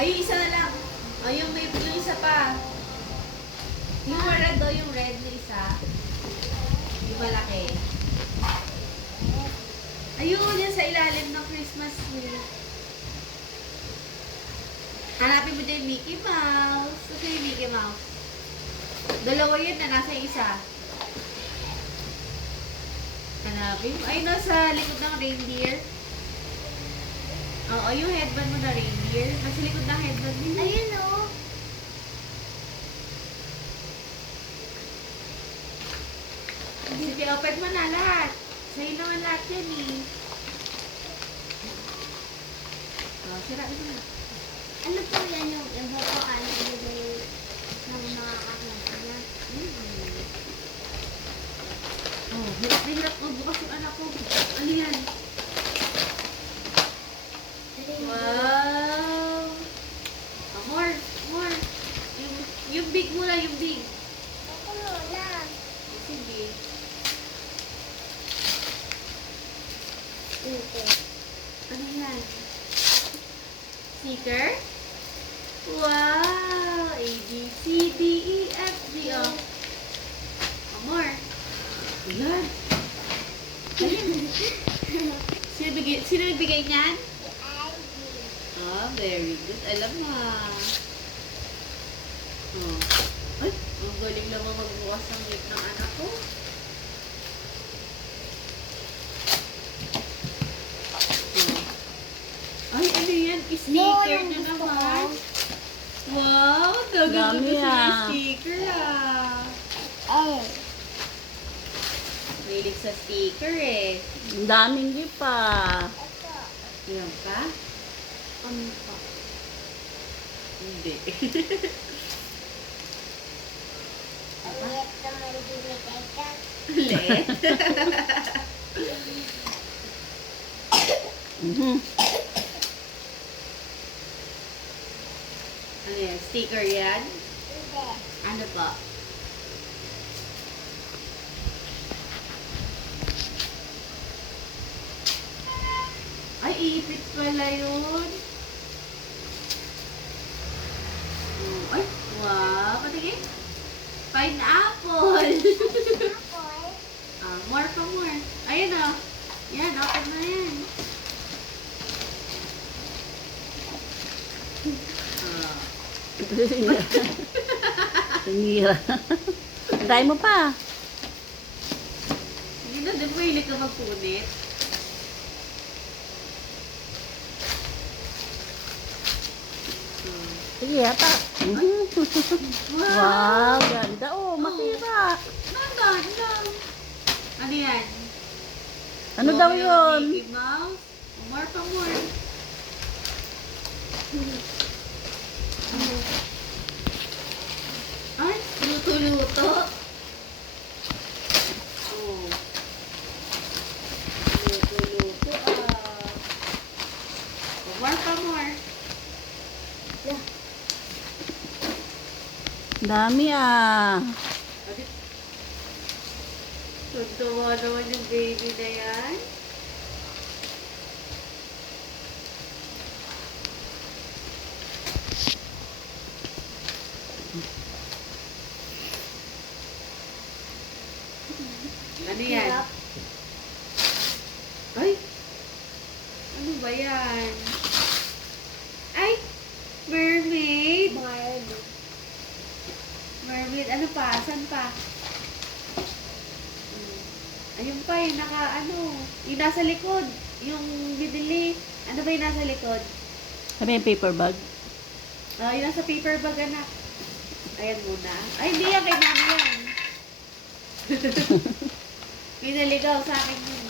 Ay, yung isa na lang. Ay, yung may yung isa pa. Yung red do, yung red na isa. Yung malaki. Ayun, yan sa ilalim ng Christmas tree. Hanapin mo dyan yung Mickey Mouse. Ito yung Mickey Mouse. Dalawa yun na nasa isa. Hanapin mo. Ay, nasa likod ng reindeer. Oo, yung headband mo na reindeer. Nasa likod ng headband mo. Ayun o. Sige, open mo na lahat. Sa'yo naman lahat yan eh. Sirain mo na. Ano po yan yung iba po ano bibigay ng mga kakilala niya? Oh, hirap na hirap magbukas yung anak ko. Ano yan? Wow! More, more. Yung big muna, yung big. Ako muna. Sige. Ito. Ano yan? Sticker? Wow! A, B, C, D, E, F, G, O. More. Ayan. Sino nagbigay niyan? Ah, very good. Alam mo. Oh. Ay, ang galing lang magbukas ng lip ng anak ko. Oh. Ay, ano yan? Sticker na naman. Wow, gaganda Dami sa ah. sticker ah. Eh. Mahilig sa sticker eh. Ang daming gift pa. Ito. Yan pa? Ano po? Hindi. Ulit naman binigay ka. Ulit? Mhm. Ano yan? Sticker yan? Hindi. Ano pa? Ay, ipit pala yun. Oh, ay, wow. Patingin. Pineapple. Apple. More pa more. Ayun o. Yan, open na yan. Ah. Sinira. Try mo pa. Hindi na, di ba hilig ka magpunit? Sige, hata. Mhm. Wow, ganda. Oh, masira. Maganda. Ano yan? Ano daw yun? Mickey Mouse? More pa more. Ay, luto-luto. Oh. Luto-luto More pa more. Dami ah. Tuntuwa naman yung baby na yan. Ano yan? Ay! Ano ba yan? Ay! Mermaid! Barbie. Mermaid, ano pa? Saan pa? Ayun pa, yung yung nasa likod. Yung bidili. Ano ba yung nasa likod? Sabi yung paper bag. Yung nasa paper bag, anak. Ayan muna. Ay, hindi yan. Kay mami yan. May naligaw sa akin yun.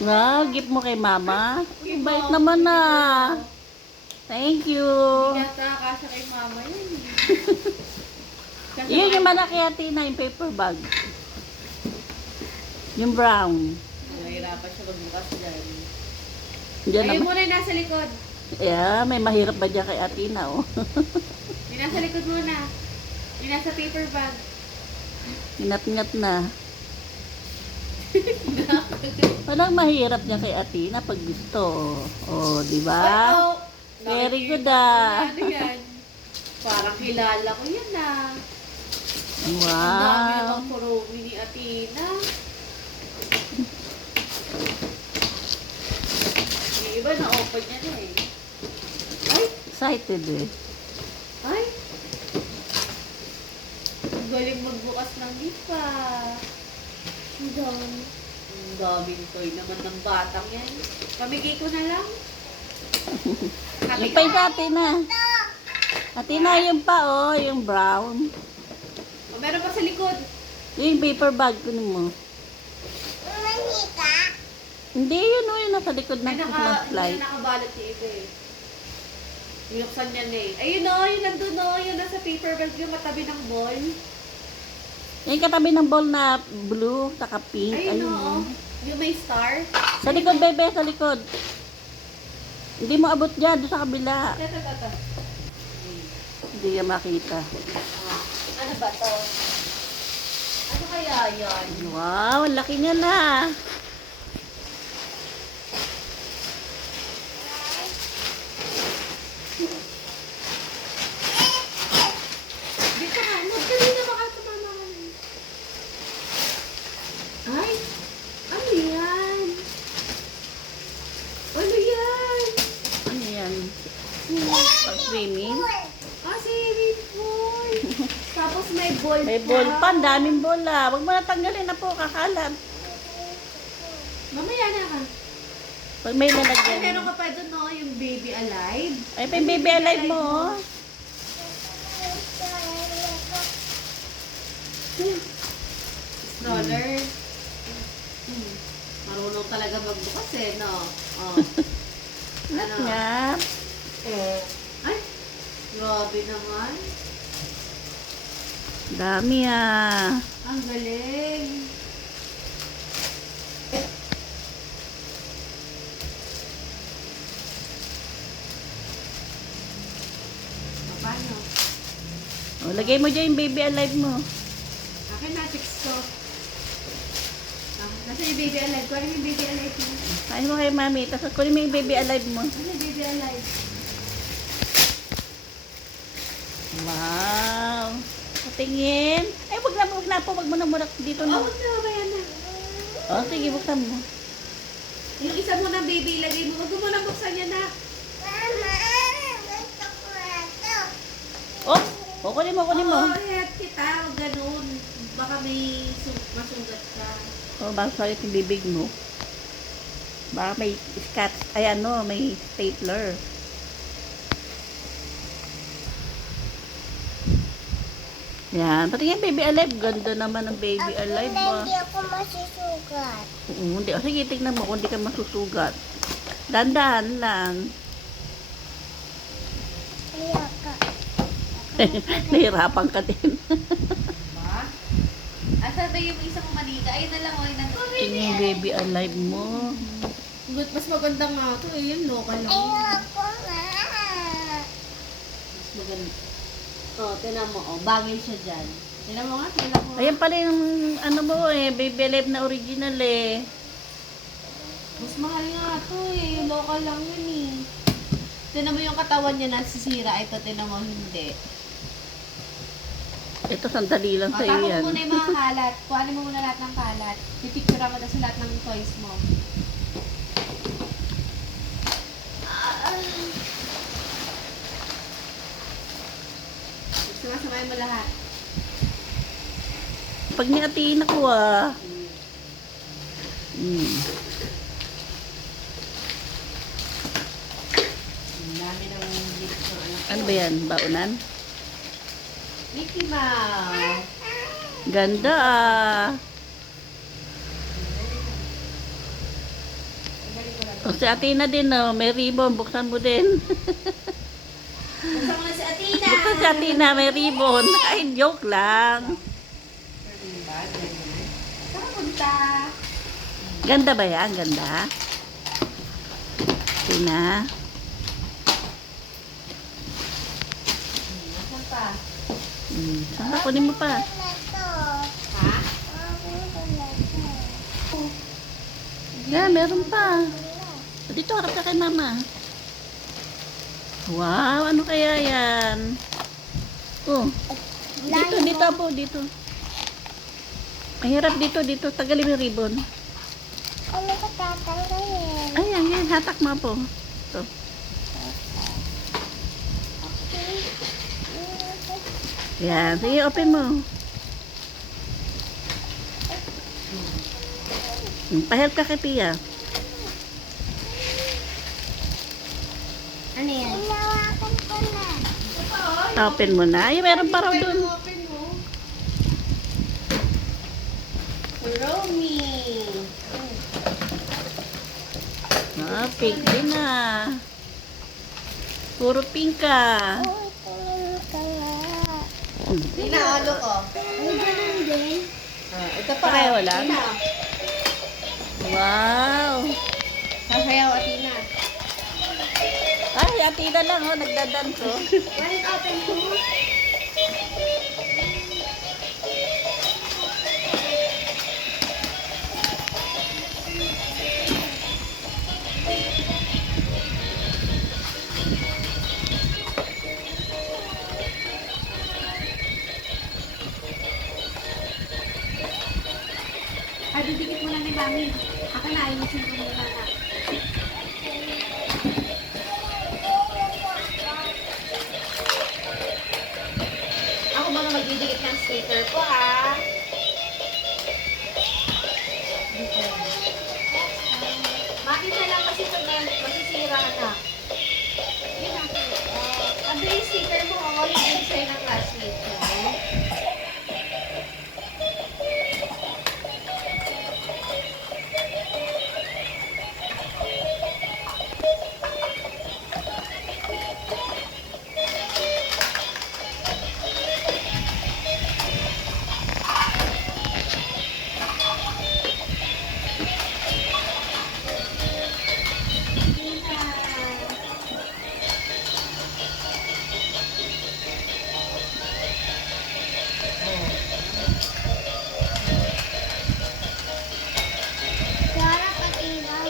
Wow, gift mo kay mama. Kay Ang bait mama, naman hindi ah. ko. Thank you. Hindi yata kasha kay mama yun. Kasha Yun yung kay- malaki ate na yung paper bag. Yung brown. Nahirapan siya magbukas dyan. Diyan Ayun naman. muna yung nasa likod. Yeah, may mahirap ba dyan kay Atina oh. Yung nasa likod muna. Yung nasa paper bag. Ingat-ingat na. Walang mahirap niya kay Atina pag gusto. Oh, di Ay, ba? oh. Very good Ano yan? Parang kilala ko yan ah. Ang dami Wow. namang kuromi ni Athena. Yung iba na-open niya na eh. Ay! Excited eh. Ay! Ang galing magbukas ng lipa. Ang dami. Ang daming toy naman ng batang yan. Pamigay ko na lang. Yung pa yung Athena. Athena, yung pa oh, yung brown. O, meron pa sa likod. Yung paper bag ko mo. Manika? Hindi, yun oh, yung nasa likod ng Ay, ng hindi flight. na nakabalot yung iba eh. Binuksan niya na eh. Ayun o, yung nandun o, yung nasa paper bag yung matabi ng ball. Yung katabi ng ball na blue, saka pink. Ayun Ayun. o, yung may star. Sa likod, bebe, sa likod. Hindi mo abot dyan, doon sa kabila. Tata. Hindi ka makita. Ano ba to? Ano kaya yan? Wow, ang laki niya na. Dito ka, magkalina baka tumama ka na. Ay! Ano yan? Ano yan? Ano yan? Pag swimming. Ah, swimming pool. Tapos may ball May ball pa, ang daming bola. Huwag mo na tanggalin na po, kakalat. Mamaya na ka. Pag may Ay, lalagyan. meron ka pa doon, no? Yung baby alive. Ay, pa yung baby alive mo. Oh. Stroller. Marunong talaga magbukas eh, no? Oh. Ano? Nga. Ay, grabe naman. Dami ah. Ang galing. Paano? O, lagay mo dyan yung baby alive mo. Akin na, fix ko. Nasa yung baby alive? Kuha yung baby alive mo. Kain mo kay mami, tapos kunin mo yung baby alive mo. Ano yung baby alive? Wow. Patingin. Ay, wag na po. Wag mo na muna dito Oh, na. wag na, bayan na. O, sige, buksan mo. Yung isa mo na baby, ilagay mo. Wag mo na buksan yan na. Mama, gusto ko ito. Oh, kunin mo. Oo, head kita. Huwag ganun. Baka may masugat ka. O, baka sakit yung bibig mo. Baka may scat, ay ano, may stapler. Yan, patingin baby alive. Ganda naman ng baby alive mo. Hindi ako masusugat. Oo, hindi. O, sige, tignan mo kung hindi ka masusugat. Dandahan lang. Iyak ka. Nahirapan ka din. Ba? Asa ba yung isa mo manika? Ayun na lang, o. Tingin yung baby alive mo. Good, mas maganda nga ito. Eh, yung local lang. Ayoko na. Mas maganda. Oh, tinan mo. Oh, bagay siya dyan. Tinan mo nga, tinan mo. Ayan pala yung ano mo eh, baby alive na original eh. Mas mahal nga ito eh. Yung local lang yun eh. Tinan mo yung katawan niya nasisira. Ito, tinan mo, hindi. Ito, sandali lang O, sa'yo tapos yan. mo muna yung mga kalat. Kuhanin mo muna lahat ng kalat. Pipicture mo tapos lahat ng toys mo. Sumasamayin mo lahat. Pag ni Athena ko ah. Ang dami ng dito. Ano ba yan? Baunan? Mickey Mouse. Ganda ah. O si Athena din oh, may ribbon. Buksan mo din. Buksan mo na si Athena. Buksan si Athena, may ribbon. Ay, joke lang. Saan ka punta? Ganda ba yan? Ganda? Athena. Nasaan pa? Saan kunin mo pa? Ito. Ha? Yeah, meron pa. Dito, harap ka kay mama. Wow, ano kaya yan? Oh, dito po, dito. Mahirap dito. Tagalin mo yung ribbon. Ano ko tatanggalin? Ayan, hatak mo po. Ito. Yan, sige, open mo. Pahelp ka kay Pia. Ano yan? Inawakan ko na. Open mo na. Ay, meron pa raw doon. Open mo. Romy. Ah, pink din na. Puro pink ka. Uy, tingin ka nga. Tinalo ko. Ay, ganun din. Ito pa. Pareho lang. Tina. Wow. Sasayaw, Atina. Ay, Atina lang, oh, nagdadanso. One open mo. Ay, didikit mo na ni Mami. Ako na, ayusin ko muna na. Ako muna magdidikit ng sticker ko, ha? Mami na lang kasi pag masisira, anak. Yun na. Ano yung sticker mo? Ako yung sa'yo ng classmate ko. Kara pati ba?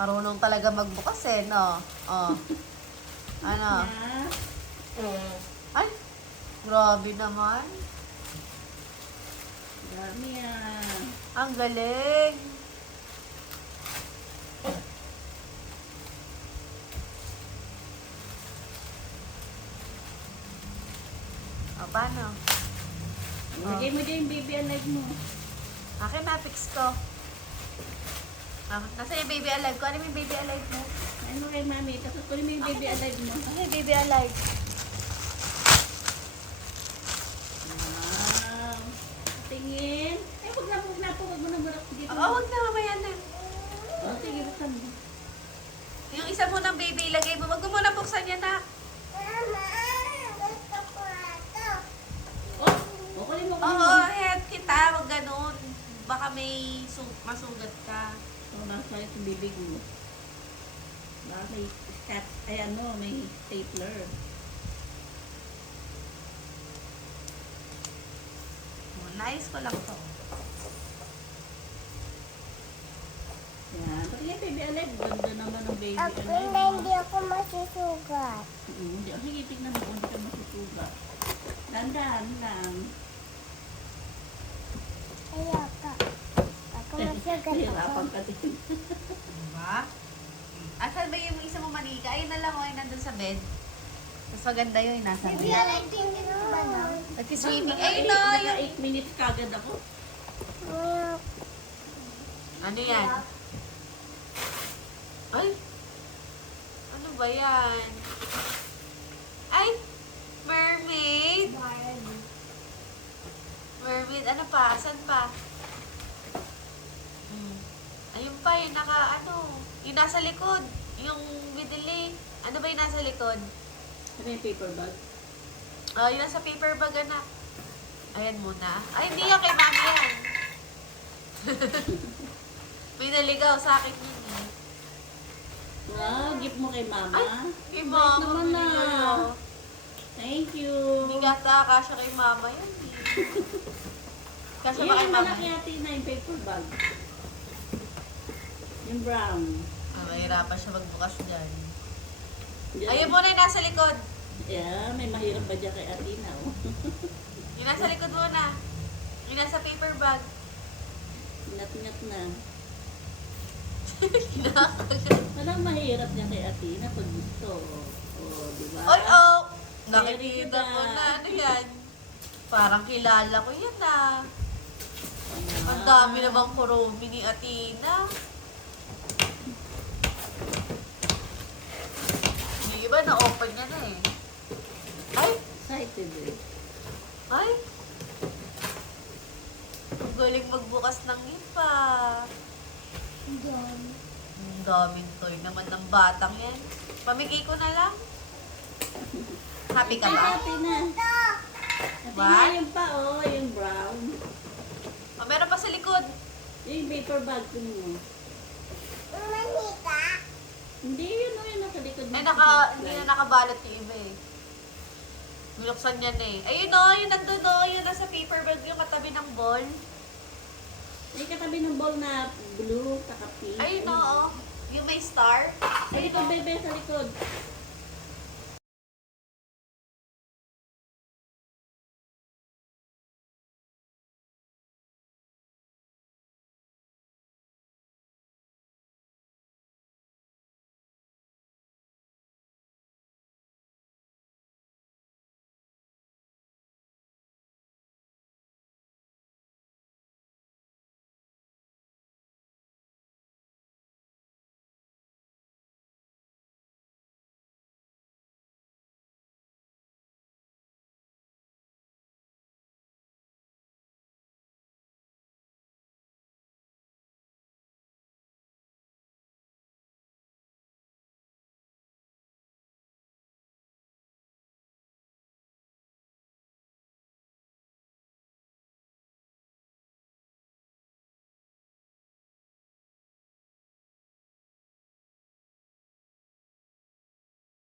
Marunong talaga magbukas eh, no? Oh. Ano? Ay, grabe naman. Dami yan. Ang galing. O, paano? Lagay mo dyan yung baby alive mo. Akin na, fix ko. Nasa yung baby alive ko? Ano yung baby alive mo? Ano kay mami? Tapos kunin mo yung baby alive mo. Ano yung baby alive? Wow. Tingin. Eh, wag na po. Wag mo na muna dito. Oo, wag na, mamaya na. Oh, sige, buksan mo. Yung isa mo ng baby, ilagay mo. Wag mo muna buksan yan, na. Mama, gusto ko ito. Oh, kunin mo, kunin Oo, mo. help kita. Wag ganun. Baka may masugat ka. Oh, nasa yung bibig mo. Baka may ay ano, may stapler. Nice ko lang to. Yan. Pati yung baby alive. Ganda naman ng baby Ako alive. na hindi ako masusugat. Hindi. Sige, tignan mo. Hindi ka masusuga. Dandan lang. Ayoko. Ako masugat ako. Hirapan ka din. Diba? Asan ba yung isa mo manika? Ayun na lang, oh, nandun sa bed. Mas maganda yun, nasa Hindi bed. alay din ba na? Nag-swimming. Ayun na, yung... 8 minutes kagad ako. Ano yan? Ay! Ano ba yan? Ay! Mermaid! Mermaid, ano pa? Asan pa? Ayun pa, yung yung nasa likod. Yung bidili. Ano ba yung nasa likod? Ano yung paper bag? Yung nasa paper bag, anak. Ayan muna. Ay, hindi yan. Kay mami yan. May naligaw sa akin yun eh. Wow, gift mo kay mama. Kay Bait mama. naman na. na. Thank you. Hindi gata, kasha kay mama yan. Kasha ba kay Yan yung mama? malaki ate na yung paper bag. Yung brown. Mahirapan siya magbukas dyan. Yan. Ayun muna yung nasa likod. Yeah, may mahirap pa dyan kay Atina. Oh. Yung nasa likod muna. Yung nasa paper bag. Ingat-ingat na. Kinakagat. Walang mahirap niya kay Atina pag gusto. Oh, di ba? Oy, oh! Very Nakikita good, ko ah. na. Ano yan? Parang kilala ko yan ah. Ayan. Ang dami namang kuromi ni Atina. Yung iba na-open niya na eh. Ay! Excited eh. Ay! Ang galing magbukas ng ipa. Diyan. Ang daming toy naman ng batang yan. Pamigay ko na lang. Happy ka Ay, ba? Atina. What? Atina yung pa, oh, yung brown. Oh, meron pa sa likod. Yung paper bag ko mo. Manika. Hindi, yun o, yun nasa likod mo. Ay, hindi na nakabalot yung iba eh. Binuksan niya na eh. Ayun o, yun nandun o, yun nasa paper bag yung katabi ng ball. May katabi ng ball na blue, saka pink. Ayun o, yung may star. Sa likod, bebe, sa likod.